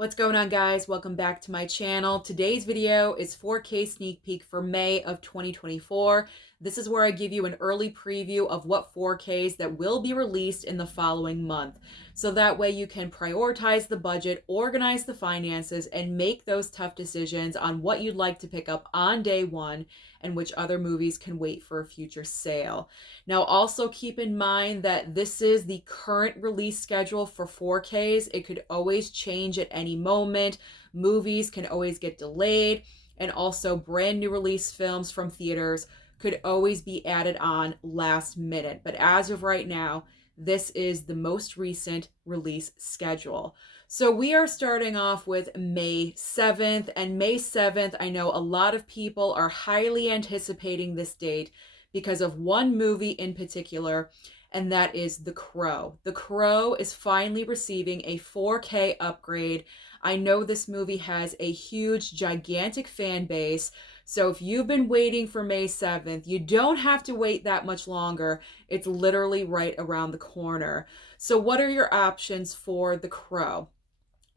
What's going on, guys? Welcome back to my channel. Today's video is 4K sneak peek for May of 2024. This is where I give you an early preview of what 4Ks that will be released in the following month. So that way you can prioritize the budget, organize the finances, and make those tough decisions on what you'd like to pick up on day one and which other movies can wait for a future sale. Now, also keep in mind that this is the current release schedule for 4Ks. It could always change at any moment. Movies can always get delayed, and also brand new release films from theaters could always be added on last minute. But as of right now, this is the most recent release schedule. So we are starting off with May 7th, and May 7th, I know a lot of people are highly anticipating this date because of one movie in particular, and that is The Crow. The Crow is finally receiving a 4K upgrade. I know this movie has a huge, gigantic fan base, so if you've been waiting for May 7th, you don't have to wait that much longer. It's literally right around the corner. So what are your options for The Crow?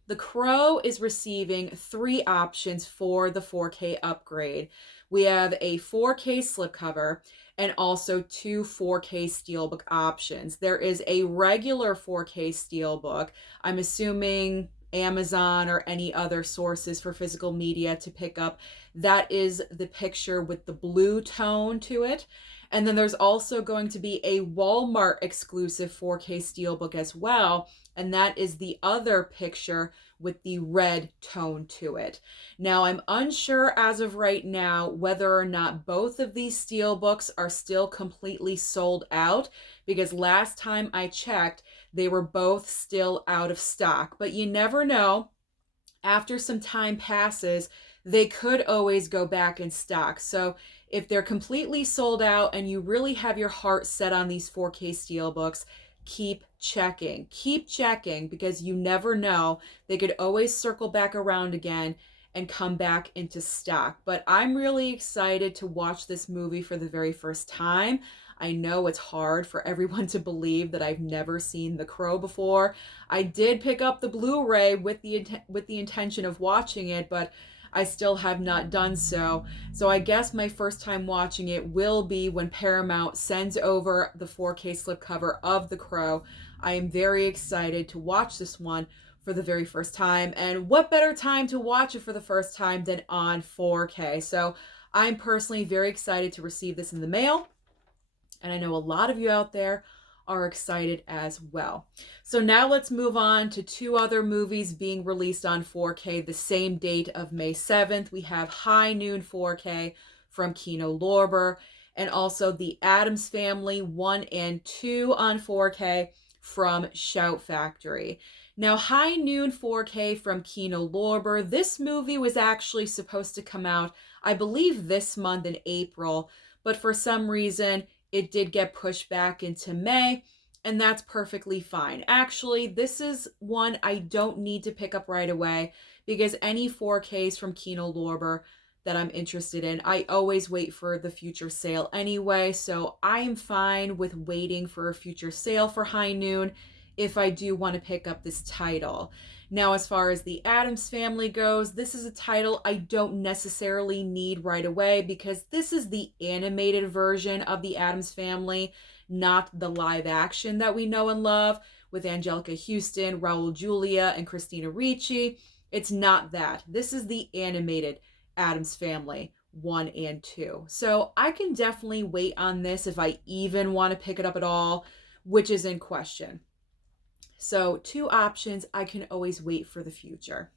The Crow is receiving 3 options for the 4K upgrade. We have a 4K slipcover and also 2 4K steelbook options. There is a regular 4K steelbook. I'm assuming Amazon or any other sources for physical media to pick up. That is the picture with the blue tone to it. And then there's also going to be a Walmart exclusive 4K steelbook as well, and that is the other picture with the red tone to it. Now, I'm unsure as of right now whether or not both of these steelbooks are still completely sold out, because last time I checked, they were both still out of stock. But you never know. After some time passes, they could always go back in stock. So if they're completely sold out and you really have your heart set on these 4K steelbooks, keep checking. Keep checking, because you never know. They could always circle back around again and come back into stock. But I'm really excited to watch this movie for the very first time. I know it's hard for everyone to believe that I've never seen The Crow before. I did pick up the Blu-ray with the intention of watching it, but I still have not done so. So I guess my first time watching it will be when Paramount sends over the 4K slipcover of The Crow. I am very excited to watch this one for the very first time. And what better time to watch it for the first time than on 4K? So I'm personally very excited to receive this in the mail. And I know a lot of you out there are excited as well. So now let's move on to 2 other movies being released on 4K the same date of May 7th. We have High Noon 4K from Kino Lorber, and also The Addams Family 1 and 2 on 4K from Shout Factory. Now, High Noon 4K from Kino Lorber, this movie was actually supposed to come out, I believe, this month in April, but for some reason, it did get pushed back into May, and that's perfectly fine. Actually, this is one I don't need to pick up right away, because any 4Ks from Kino Lorber that I'm interested in, I always wait for the future sale anyway, so I am fine with waiting for a future sale for High Noon if I do want to pick up this title. Now, as far as The Addams Family goes, this is a title I don't necessarily need right away, because this is the animated version of The Addams Family, not the live action that we know and love with Angelica Houston, Raul Julia, and Christina Ricci. It's not that. This is the animated Addams Family 1 and 2. So I can definitely wait on this if I even want to pick it up at all, which is in question. So 2 options, I can always wait for the future.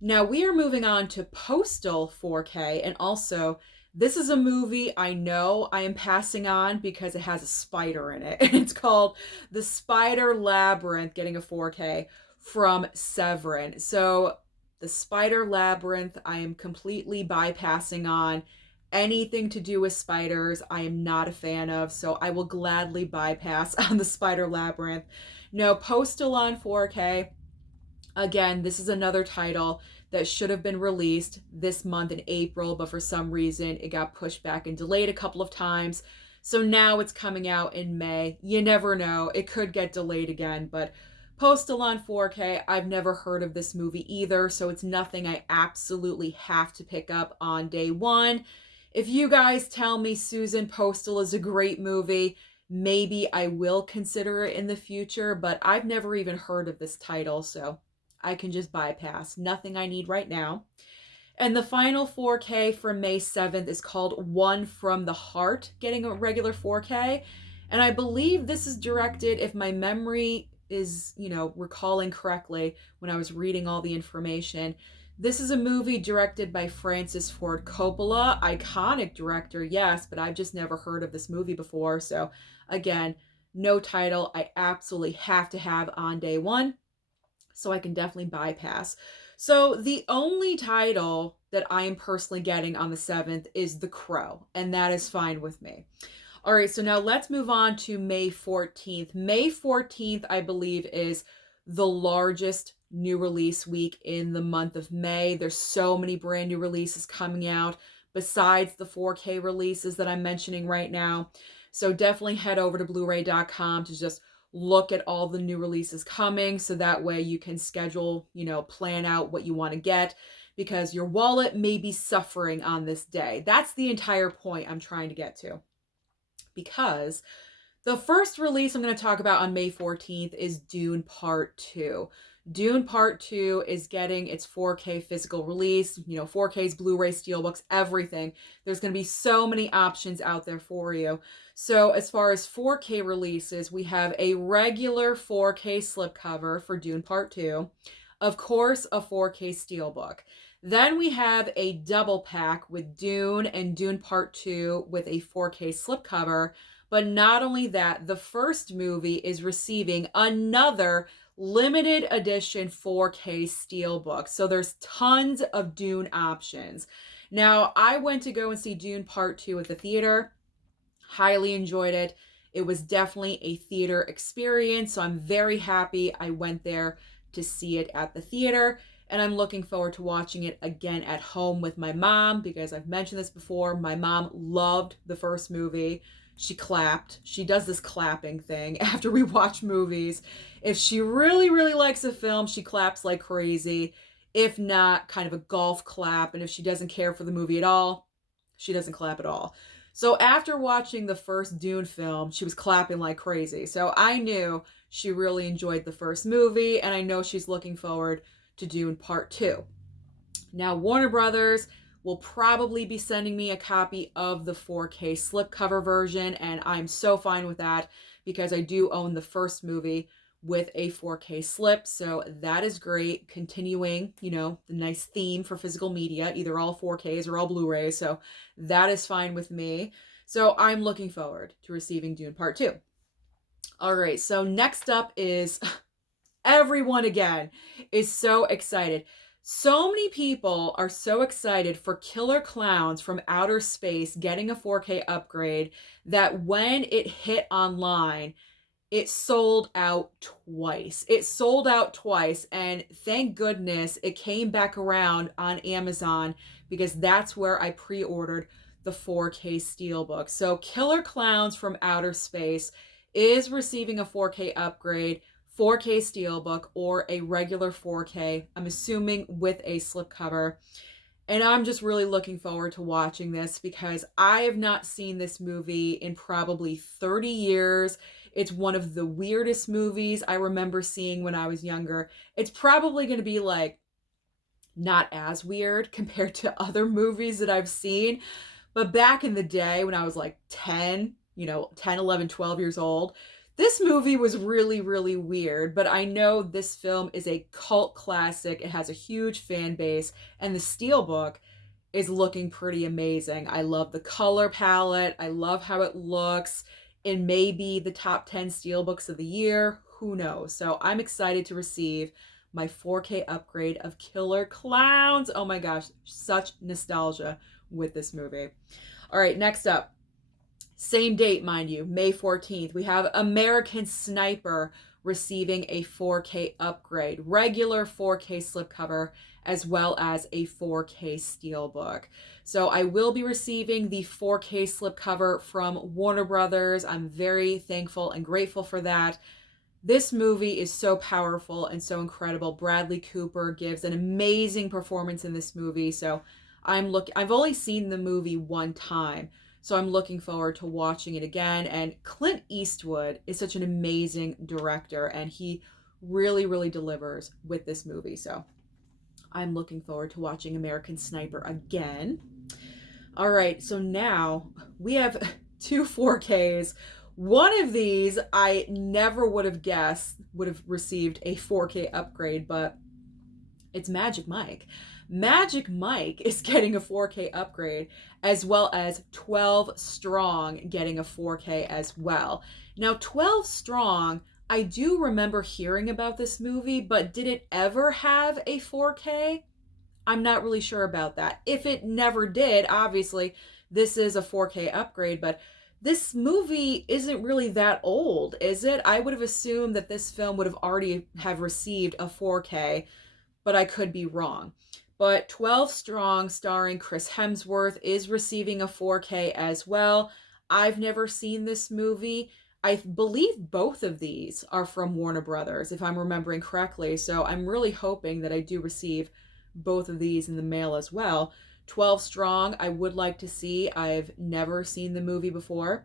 Now we are moving on to Postal 4K, and also this is a movie I know I am passing on because it has a spider in it. It's called The Spider Labyrinth, getting a 4K from Severin. So The Spider Labyrinth, I am completely bypassing on. Anything to do with spiders, I am not a fan of, so I will gladly bypass on The Spider Labyrinth. No, Postal on 4K. Again, this is another title that should have been released this month in April, but for some reason it got pushed back and delayed a couple of times. So now it's coming out in May. You never know. It could get delayed again, but Postal on 4K, I've never heard of this movie either, so it's nothing I absolutely have to pick up on day one. If you guys tell me Susan, Postal is a great movie, maybe I will consider it in the future, but I've never even heard of this title, so I can just bypass. Nothing I need right now. And the final 4K from May 7th is called One from the Heart, getting a regular 4K. And I believe this is directed, if my memory is, recalling correctly when I was reading all the information. This is a movie directed by Francis Ford Coppola, iconic director, yes, but I've just never heard of this movie before. So again, no title I absolutely have to have on day one, so I can definitely bypass. So the only title that I am personally getting on the 7th is The Crow, and that is fine with me. All right, so now let's move on to May 14th. May 14th, I believe, is the largest new release week in the month of May. There's so many brand new releases coming out besides the 4K releases that I'm mentioning right now. So definitely head over to blu-ray.com to just look at all the new releases coming, so that way you can schedule, plan out what you want to get, because your wallet may be suffering on this day. That's the entire point I'm trying to get to. Because the first release I'm going to talk about on May 14th is Dune Part 2. Dune Part 2 is getting its 4K physical release, 4Ks, Blu-ray, Steelbooks, everything. There's going to be so many options out there for you. So as far as 4K releases, we have a regular 4K slipcover for Dune Part 2. Of course, a 4K Steelbook. Then we have a double pack with Dune and Dune Part 2 with a 4K slipcover. But not only that, the first movie is receiving another limited edition 4K Steelbook. So there's tons of Dune options. Now, I went to go and see Dune Part 2 at the theater. Highly enjoyed it. It was definitely a theater experience, so I'm very happy I went there to see it at the theater. And I'm looking forward to watching it again at home with my mom, because I've mentioned this before. My mom loved the first movie. She clapped. She does this clapping thing after we watch movies. If she really, really likes a film, she claps like crazy. If not, kind of a golf clap. And if she doesn't care for the movie at all, she doesn't clap at all. So after watching the first Dune film, she was clapping like crazy. So I knew she really enjoyed the first movie, and I know she's looking forward to Dune Part 2. Now, Warner Brothers will probably be sending me a copy of the 4K slipcover version, and I'm so fine with that because I do own the first movie with a 4K slip, so that is great. Continuing, the nice theme for physical media, either all 4Ks or all Blu-rays, so that is fine with me. So I'm looking forward to receiving Dune Part 2. All right, so next up is everyone again is so excited. So many people are so excited for Killer Klowns from Outer Space getting a 4K upgrade that when it hit online, it sold out twice. It sold out twice, and thank goodness it came back around on Amazon, because that's where I pre-ordered the 4K Steelbook. So Killer Klowns from Outer Space is receiving a 4K upgrade, 4K Steelbook, or a regular 4K, I'm assuming with a slipcover. And I'm just really looking forward to watching this, because I have not seen this movie in probably 30 years. It's one of the weirdest movies I remember seeing when I was younger. It's probably going to be like not as weird compared to other movies that I've seen. But back in the day when I was like 10, 10, 11, 12 years old, this movie was really, really weird. But I know this film is a cult classic. It has a huge fan base, and the Steelbook is looking pretty amazing. I love the color palette. I love how it looks. It may be the top 10 Steelbooks of the year. Who knows? So I'm excited to receive my 4K upgrade of Killer Klowns. Oh my gosh, such nostalgia with this movie. All right, next up. Same date, mind you, May 14th. We have American Sniper receiving a 4K upgrade, regular 4K slipcover, as well as a 4K Steelbook. So I will be receiving the 4K slipcover from Warner Brothers. I'm very thankful and grateful for that. This movie is so powerful and so incredible. Bradley Cooper gives an amazing performance in this movie. So I've only seen the movie one time. So I'm looking forward to watching it again. And Clint Eastwood is such an amazing director, and he really, really delivers with this movie. So I'm looking forward to watching American Sniper again. All right, so now we have two 4Ks. One of these I never would have guessed would have received a 4K upgrade, but it's Magic Mike. Magic Mike is getting a 4K upgrade, as well as 12 Strong getting a 4K as well. Now, 12 Strong, I do remember hearing about this movie, but did it ever have a 4K? I'm not really sure about that. If it never did, obviously, this is a 4K upgrade, but this movie isn't really that old, is it? I would have assumed that this film would have already have received a 4K, but I could be wrong. But 12 Strong, starring Chris Hemsworth, is receiving a 4K as well. I've never seen this movie. I believe both of these are from Warner Brothers, if I'm remembering correctly. So I'm really hoping that I do receive both of these in the mail as well. 12 Strong, I would like to see. I've never seen the movie before.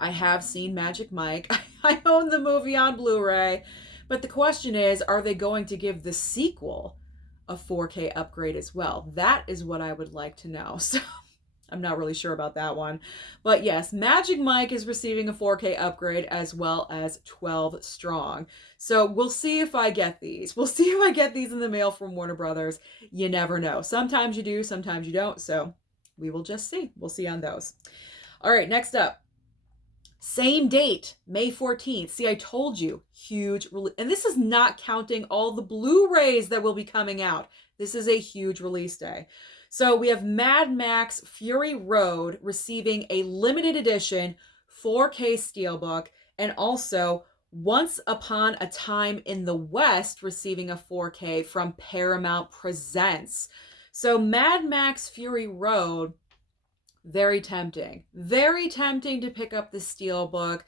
I have seen Magic Mike. I own the movie on Blu-ray. But the question is, are they going to give the sequel a 4K upgrade as well? That is what I would like to know. So I'm not really sure about that one. But yes, Magic Mike is receiving a 4K upgrade, as well as 12 Strong. So we'll see if I get these. We'll see if I get these in the mail from Warner Brothers. You never know. Sometimes you do, sometimes you don't. So we will just see. We'll see on those. All right, next up. Same date, May 14th. See, I told you, huge. And this is not counting all the Blu-rays that will be coming out. This is a huge release day. So we have Mad Max Fury Road receiving a limited edition 4K Steelbook, and also Once Upon a Time in the West receiving a 4K from Paramount Presents. So Mad Max Fury Road, very tempting. Very tempting to pick up the Steelbook.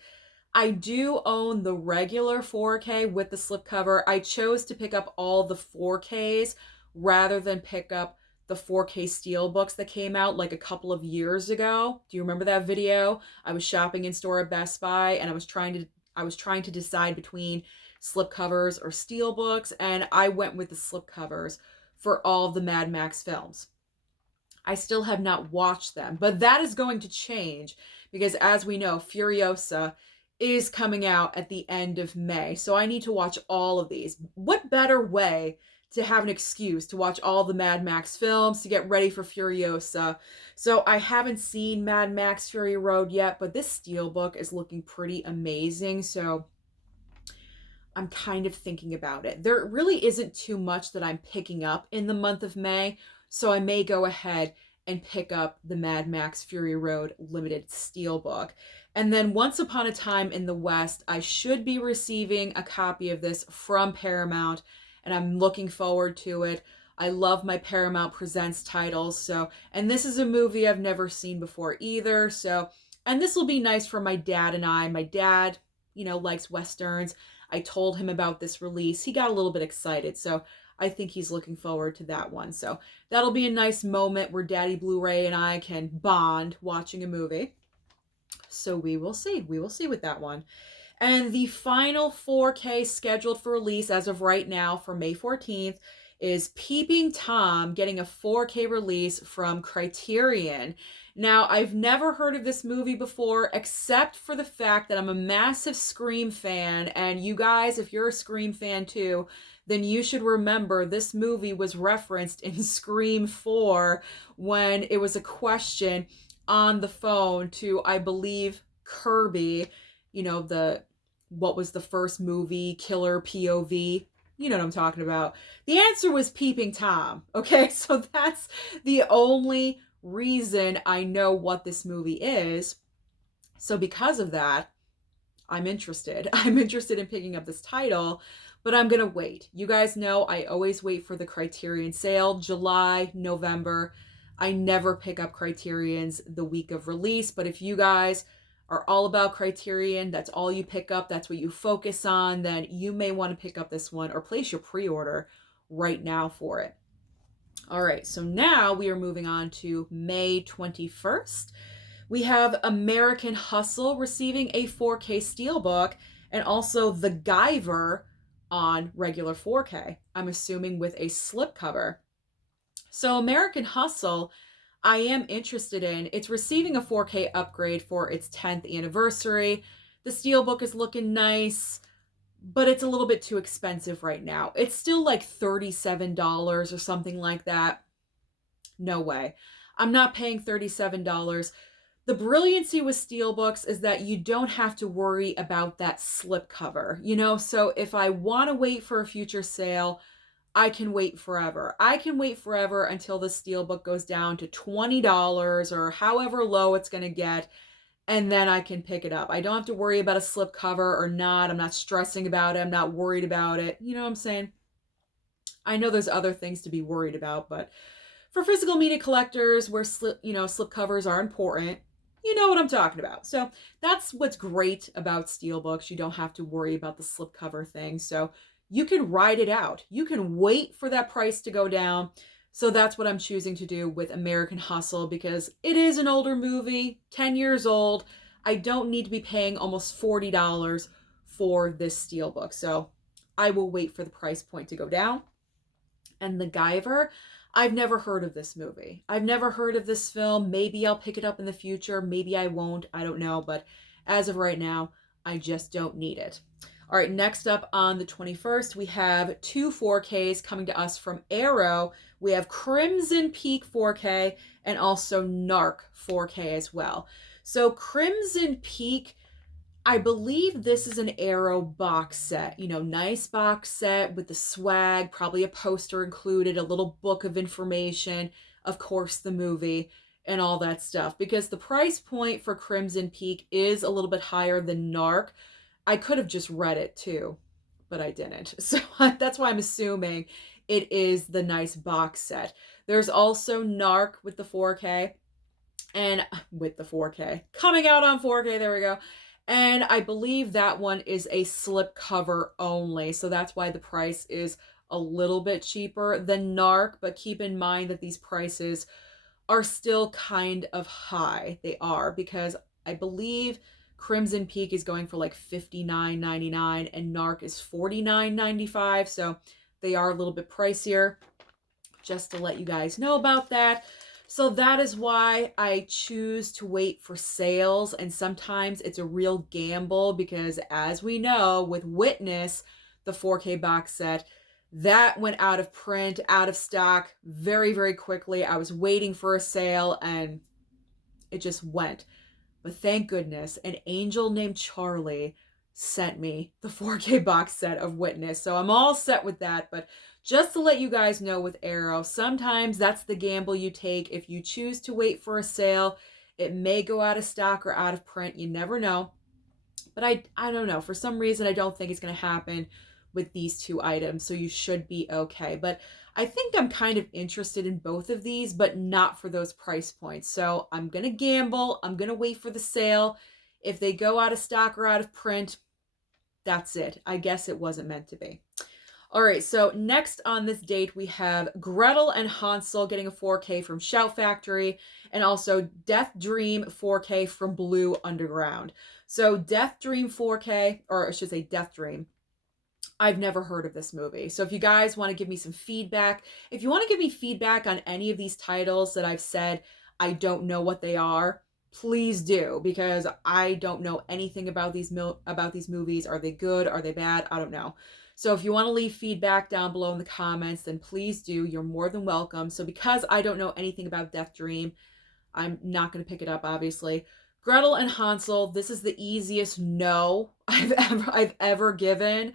I do own the regular 4K with the slipcover. I chose to pick up all the 4Ks rather than pick up the 4K Steelbooks that came out like a couple of years ago. Do you remember that video? I was shopping in store at Best Buy, and I was trying to decide between slipcovers or Steelbooks, and I went with the slipcovers for all of the Mad Max films. I still have not watched them, but that is going to change because, as we know, Furiosa is coming out at the end of May. So I need to watch all of these. What better way to have an excuse to watch all the Mad Max films, to get ready for Furiosa? So I haven't seen Mad Max Fury Road yet, but this Steelbook is looking pretty amazing. So I'm kind of thinking about it. There really isn't too much that I'm picking up in the month of May, so I may go ahead and pick up the Mad Max Fury Road limited Steelbook. And then Once Upon a Time in the West, I should be receiving a copy of this from Paramount, and I'm looking forward to it. I love my Paramount Presents titles, and this is a movie I've never seen before either, and this will be nice for my dad and I. My dad, likes Westerns. I told him about this release. He got a little bit excited, so I think he's looking forward to that one. So that'll be a nice moment where Daddy Blu-ray and I can bond watching a movie. So we will see. We will see with that one. And the final 4K scheduled for release as of right now for May 14th is Peeping Tom getting a 4K release from Criterion. Now, I've never heard of this movie before, except for the fact that I'm a massive Scream fan, and you guys, if you're a Scream fan too, then you should remember this movie was referenced in Scream 4 when it was a question on the phone to, I believe, Kirby, what was the first movie, killer POV? You know what I'm talking about. The answer was Peeping Tom, okay? So that's the only reason I know what this movie is. So because of that, I'm interested. I'm interested in picking up this title, but I'm going to wait. You guys know I always wait for the Criterion sale, July, November. I never pick up Criterion's the week of release, but if you guys are all about Criterion, that's all you pick up, that's what you focus on, then you may want to pick up this one or place your pre-order right now for it. All right, so now we are moving on to May 21st. We have American Hustle receiving a 4K Steelbook, and also The Guyver on regular 4K, I'm assuming with a slipcover. So American Hustle, I am interested in. It's receiving a 4K upgrade for its 10th anniversary. The Steelbook is looking nice, but it's a little bit too expensive right now. It's still like $37 or something like that. No way. I'm not paying $37. The brilliancy with Steelbooks is that you don't have to worry about that slipcover, you know? So if I want to wait for a future sale, I can wait forever. I can wait forever until the Steelbook goes down to $20 or however low it's going to get, and then I can pick it up. I don't have to worry about a slipcover or not. I'm not stressing about it. I'm not worried about it. You know what I'm saying? I know there's other things to be worried about, but for physical media collectors where slipcovers are important, you know what I'm talking about. So that's what's great about Steelbooks. You don't have to worry about the slipcover thing. So you can ride it out. You can wait for that price to go down. So that's what I'm choosing to do with American Hustle, because it is an older movie, 10 years old. I don't need to be paying almost $40 for this Steelbook. So I will wait for the price point to go down. And The Guyver, I've never heard of this movie. I've never heard of this film. Maybe I'll pick it up in the future. Maybe I won't. I don't know. But as of right now, I just don't need it. All right, next up on the 21st, we have two 4Ks coming to us from Arrow. We have Crimson Peak 4K and also Narc 4K as well. So Crimson Peak, I believe this is an Arrow box set. You know, nice box set with the swag, probably a poster included, a little book of information, of course, the movie, and all that stuff. Because the price point for Crimson Peak is a little bit higher than Narc. I could have just read it too, but I didn't. So that's why I'm assuming it is the nice box set. There's also Narc with the 4K, and with the 4K coming out on 4K. There we go. And I believe that one is a slipcover only. So that's why the price is a little bit cheaper than Narc. But keep in mind that these prices are still kind of high. They are, because I believe Crimson Peak is going for like $59.99 and Narc is $49.95. So they are a little bit pricier, just to let you guys know about that. So that is why I choose to wait for sales. And sometimes it's a real gamble because, as we know, with Witness, the 4K box set, that went out of print, out of stock very, very quickly. I was waiting for a sale and it just went. But thank goodness, an angel named Charlie sent me the 4K box set of Witness. So I'm all set with that. But just to let you guys know, with Arrow, sometimes that's the gamble you take. If you choose to wait for a sale, it may go out of stock or out of print. You never know. But I don't know. For some reason, I don't think it's going to happen with these two items. So you should be okay. But I think I'm kind of interested in both of these, but not for those price points. So I'm going to gamble. I'm going to wait for the sale. If they go out of stock or out of print, that's it. I guess it wasn't meant to be. All right, so next on this date, we have Gretel and Hansel getting a 4K from Shout Factory, and also Death Dream 4K from Blue Underground. So Death Dream 4K, or I should say Death Dream, I've never heard of this movie. So if you guys want to give me some feedback, if you want to give me feedback on any of these titles that I've said I don't know what they are, please do, because I don't know anything about these movies. Are they good? Are they bad? I don't know. So if you want to leave feedback down below in the comments, then please do. You're more than welcome. So because I don't know anything about Death Dream, I'm not going to pick it up, obviously. Gretel and Hansel, this is the easiest no I've ever given.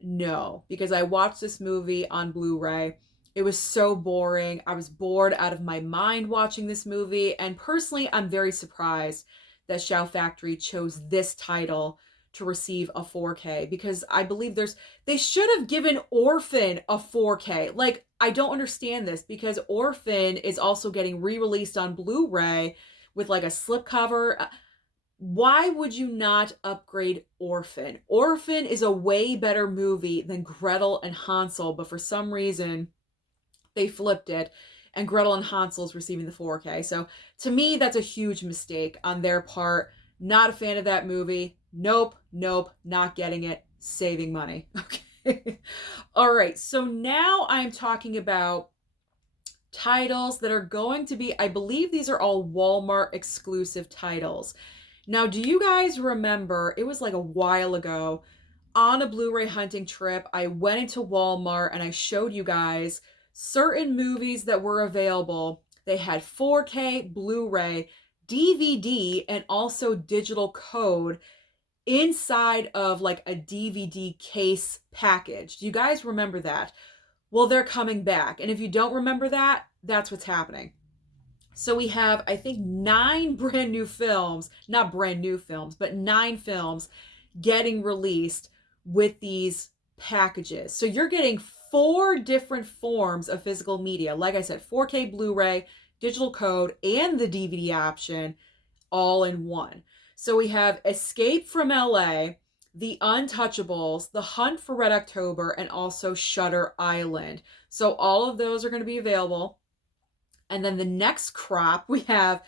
No, because I watched this movie on Blu-ray. It was so boring. I was bored out of my mind watching this movie. And personally, I'm very surprised that Shout Factory chose this title to receive a 4K, because I believe they should have given Orphan a 4K. Like, I don't understand this, because Orphan is also getting re-released on Blu-ray with like a slipcover. why would you not upgrade Orphan? Orphan is a way better movie than Gretel and Hansel, but for some reason they flipped it and Gretel and Hansel's receiving the 4K. So to me, that's a huge mistake on their part. Not a fan of that movie. Nope, not getting it. Saving money. Okay. All right. So now I'm talking about titles that are going to be, I believe these are all Walmart exclusive titles. Now, do you guys remember, it was like a while ago, on a Blu-ray hunting trip, I went into Walmart and I showed you guys certain movies that were available. They had 4K, Blu-ray, DVD, and also digital code inside of like a DVD case package. Do you guys remember that? Well, they're coming back. And if you don't remember that, that's what's happening. So we have, I think, 9 brand new films, not brand new films, but 9 films getting released with these packages. So you're getting 4 different forms of physical media. Like I said, 4K Blu-ray, digital code, and the DVD option all in one. So we have Escape from L.A., The Untouchables, The Hunt for Red October, and also Shutter Island. So all of those are going to be available. And then the next crop, we have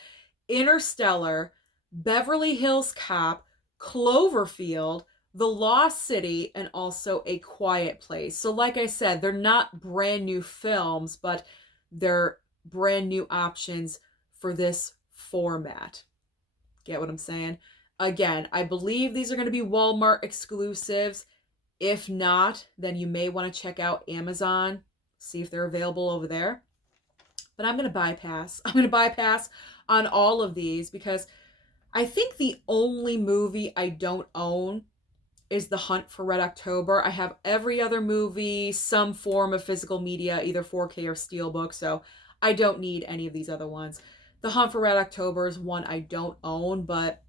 Interstellar, Beverly Hills Cop, Cloverfield, The Lost City, and also A Quiet Place. So like I said, they're not brand new films, but they're brand new options for this format. Get what I'm saying? Again, I believe these are going to be Walmart exclusives. If not, then you may want to check out Amazon, see if they're available over there. But I'm going to bypass. I'm going to bypass on all of these because I think the only movie I don't own is The Hunt for Red October. I have every other movie, some form of physical media, either 4K or Steelbook, so I don't need any of these other ones. The Hunt for Red October is one I don't own, but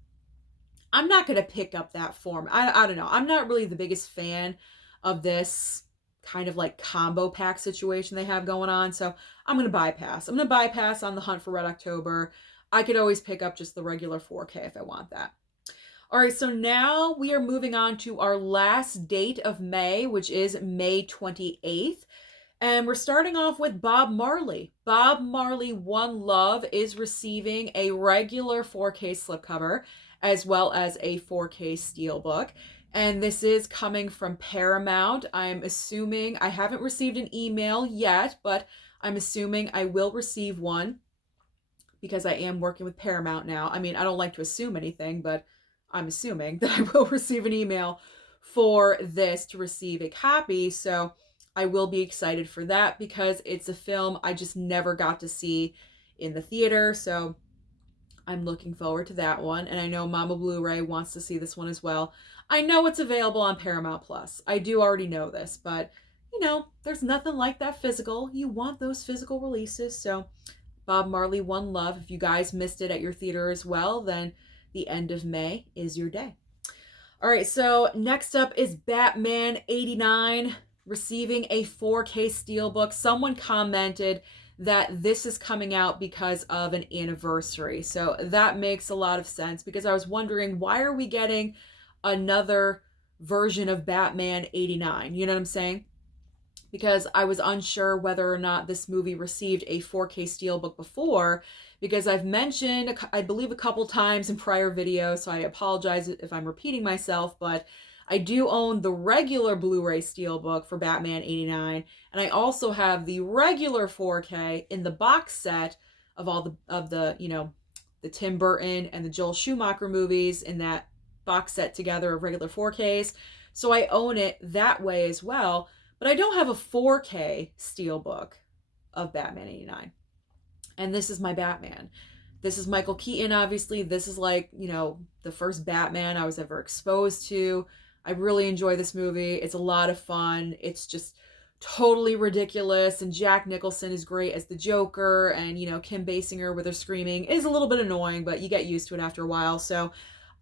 I'm not going to pick up that form. I don't know. I'm not really the biggest fan of this kind of like combo pack situation they have going on, so I'm going to bypass. I'm going to bypass on The Hunt for Red October. I could always pick up just the regular 4K if I want that. All right, so now we are moving on to our last date of May, which is May 28th. And we're starting off with Bob Marley. Bob Marley One Love is receiving a regular 4K slipcover as well as a 4K steelbook. And this is coming from Paramount. I'm assuming, I haven't received an email yet, but I'm assuming I will receive one because I am working with Paramount now. I mean, I don't like to assume anything, but I'm assuming that I will receive an email for this to receive a copy. So I will be excited for that because it's a film I just never got to see in the theater. So I'm looking forward to that one. And I know Mama Blu-ray wants to see this one as well. I know it's available on Paramount Plus. I do already know this, but you know, there's nothing like that physical. You want those physical releases. So Bob Marley One Love, if you guys missed it at your theater as well, then the end of May is your day. All right, so next up is Batman 89 receiving a 4K steelbook. Someone commented that this is coming out because of an anniversary. So that makes a lot of sense because I was wondering, why are we getting another version of Batman 89? You know what I'm saying? Because I was unsure whether or not this movie received a 4K steelbook before, because I've mentioned, I believe, a couple times in prior videos, so I apologize if I'm repeating myself, but I do own the regular Blu-ray steelbook for Batman 89, and I also have the regular 4K in the box set of all the you know, the Tim Burton and the Joel Schumacher movies in that box set together of regular 4Ks. So I own it that way as well, but I don't have a 4K steelbook of Batman 89. And this is my Batman. This is Michael Keaton, obviously. This is like, you know, the first Batman I was ever exposed to. I really enjoy this movie. It's a lot of fun. It's just totally ridiculous. And Jack Nicholson is great as the Joker. And, you know, Kim Basinger with her screaming is a little bit annoying, but you get used to it after a while. So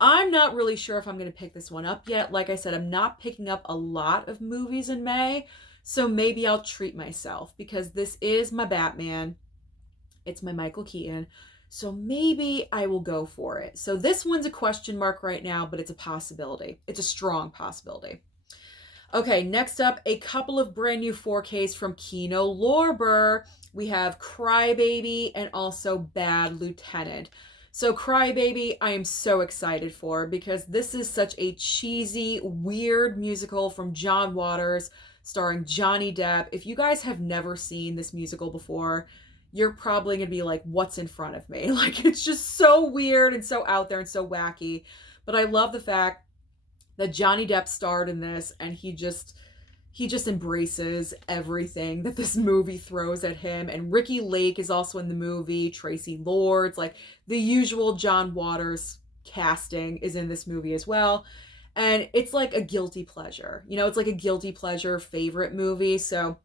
I'm not really sure if I'm going to pick this one up yet. Like I said, I'm not picking up a lot of movies in May. So maybe I'll treat myself because this is my Batman. It's my Michael Keaton. So maybe I will go for it. So this one's a question mark right now, but it's a possibility. It's a strong possibility. Okay, next up, a couple of brand new 4Ks from Kino Lorber. We have Crybaby and also Bad Lieutenant. So Crybaby, I am so excited for because this is such a cheesy, weird musical from John Waters starring Johnny Depp. If you guys have never seen this musical before, you're probably going to be like, what's in front of me? Like, it's just so weird and so out there and so wacky. But I love the fact that Johnny Depp starred in this, and he just embraces everything that this movie throws at him. And Ricky Lake is also in the movie, Tracy Lords, like the usual John Waters casting is in this movie as well. And it's like a guilty pleasure. You know, it's like a guilty pleasure favorite movie. So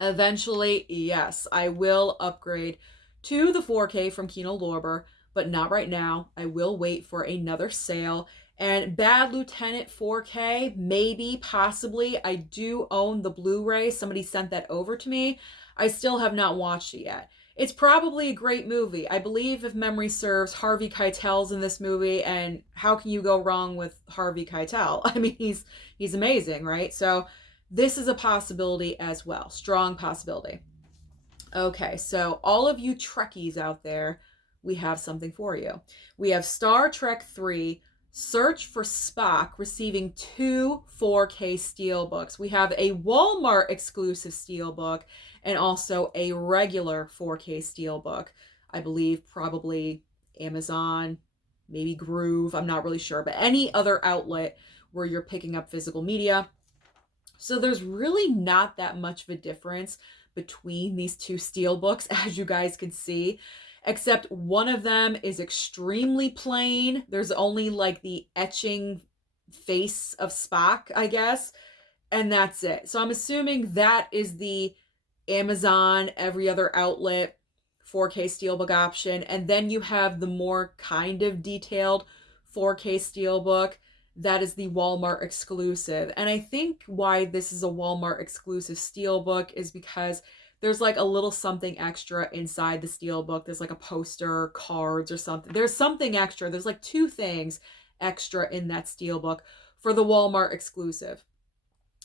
eventually, yes, I will upgrade to the 4K from Kino Lorber, but not right now. I will wait for another sale. And Bad Lieutenant 4K, maybe, possibly. I do own the Blu-ray. Somebody sent that over to me. I still have not watched it yet. It's probably a great movie. I believe, if memory serves, Harvey Keitel's in this movie, and how can you go wrong with Harvey Keitel? I mean, he's amazing, right? So this is a possibility as well. Strong possibility. Okay, so all of you Trekkies out there, we have something for you. We have Star Trek 3 Search for Spock receiving 2 4K steelbooks. We have a Walmart exclusive steelbook and also a regular 4K steelbook. I believe probably Amazon, maybe Groove, I'm not really sure, but any other outlet where you're picking up physical media. So there's really not that much of a difference between these two steelbooks, as you guys can see, except one of them is extremely plain. There's only like the etching face of Spock, I guess, and that's it. So I'm assuming that is the Amazon, every other outlet 4K steelbook option. And then you have the more kind of detailed 4K steelbook. That is the Walmart exclusive. And I think why this is a Walmart exclusive steelbook is because there's like a little something extra inside the steelbook. There's like a poster, cards, or something. There's something extra. There's like 2 things extra in that steelbook for the Walmart exclusive.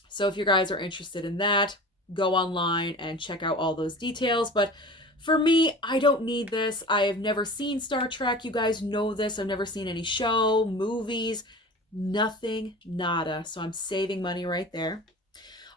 So if you guys are interested in that, go online and check out all those details. But for me, I don't need this. I have never seen Star Trek. You guys know this. I've never seen any show, movies, nothing, nada. So I'm saving money right there.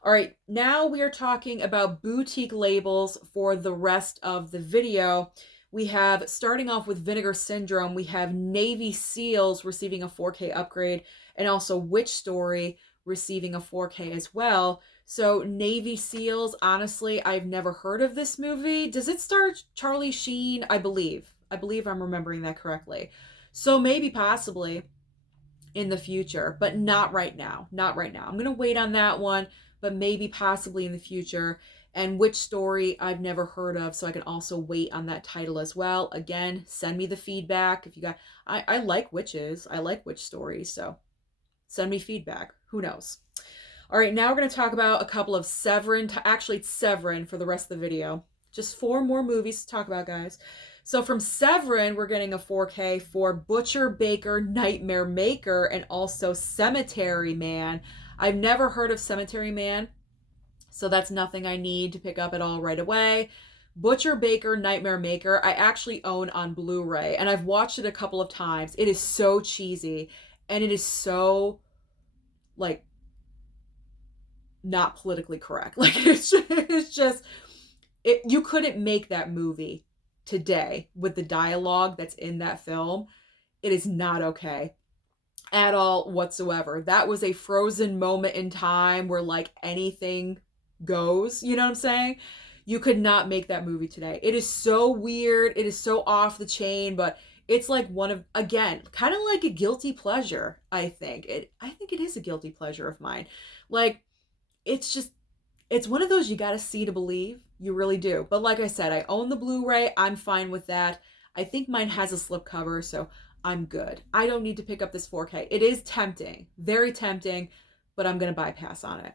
All right, now we are talking about boutique labels for the rest of the video. We have, starting off with Vinegar Syndrome, we have Navy SEALs receiving a 4K upgrade, and also Witch Story receiving a 4K as well. So Navy SEALs, honestly, I've never heard of this movie. Does it star Charlie Sheen? I believe I'm remembering that correctly. So maybe, possibly in the future, but not right now. Not right now. I'm going to wait on that one, but maybe possibly in the future. And Witch Story I've never heard of, so I can also wait on that title as well. Again, send me the feedback. If you got, I like witches. I like witch stories, so send me feedback. Who knows? All right, now we're going to talk about a couple of Severin. Actually, it's Severin for the rest of the video. Just 4 more movies to talk about, guys. So from Severin, we're getting a 4K for Butcher, Baker, Nightmare Maker, and also Cemetery Man. I've never heard of Cemetery Man, so that's nothing I need to pick up at all right away. Butcher, Baker, Nightmare Maker, I actually own on Blu-ray, and I've watched it a couple of times. It is so cheesy, and it is so, like, not politically correct. Like, it's just you couldn't make that movie today with the dialogue that's in that film. It is not okay at all whatsoever. That was a frozen moment in time where like anything goes, you know what I'm saying? You could not make that movie today. It is so weird. It is so off the chain, but it's like one of, again, kind of like a guilty pleasure, I think. I think it is a guilty pleasure of mine. Like, it's just, it's one of those you got to see to believe. You really do. But like I said, I own the Blu-ray. I'm fine with that. I think mine has a slipcover, so I'm good. I don't need to pick up this 4K. It is tempting, very tempting, but I'm going to bypass on it.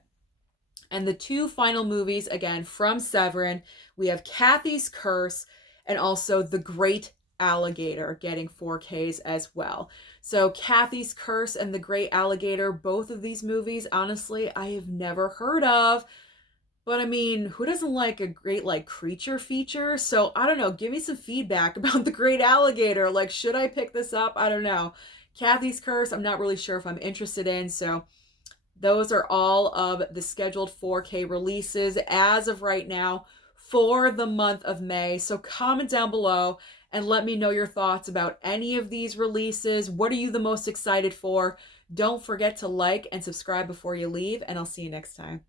And the 2 final movies, again, from Severin, we have Cathy's Curse and also The Great Alligator getting 4Ks as well. So Cathy's Curse and The Great Alligator, both of these movies, honestly, I have never heard of. But I mean, who doesn't like a great like creature feature? So I don't know. Give me some feedback about The Great Alligator. Like, should I pick this up? I don't know. Cathy's Curse, I'm not really sure if I'm interested in. So those are all of the scheduled 4K releases as of right now for the month of May. So comment down below and let me know your thoughts about any of these releases. What are you the most excited for? Don't forget to like and subscribe before you leave, and I'll see you next time.